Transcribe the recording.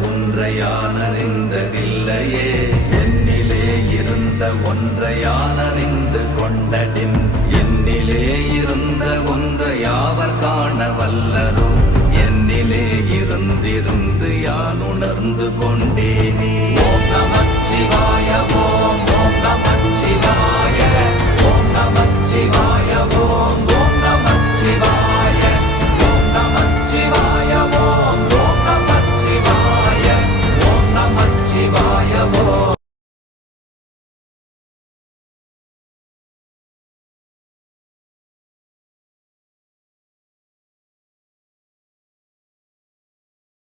ஒன்றை யான் அறிந்ததில்லையே. என்னிலே இருந்த ஒன்றை யான் அறிந்து கொண்டடின் என்னிலே இருந்த ஒன்றை யாவர் காண வல்லரோ. என்னிலே இருந்திருந்து யான் உணர்ந்து கொண்டேனே.